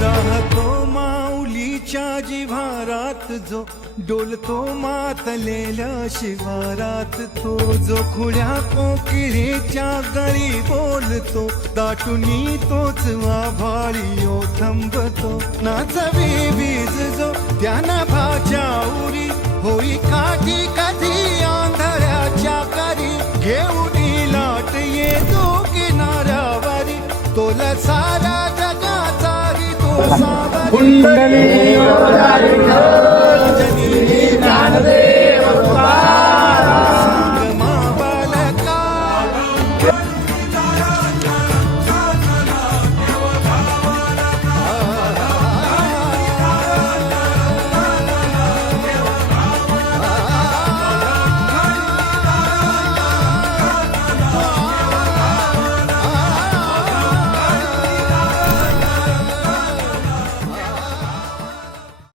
राहतो माऊलीच्या जिव्हारात जो डोलतो मातलेल्या शिवारात तो जो खुड्या कोकिळेच्या गळी बोलतो दाटुनी तोच आभाळी ओ थांबतो. नाचवी वीज जो त्या भाच्या उरी होई काठी तोला सारा जगाचाही तो सावरी सांग मा बालका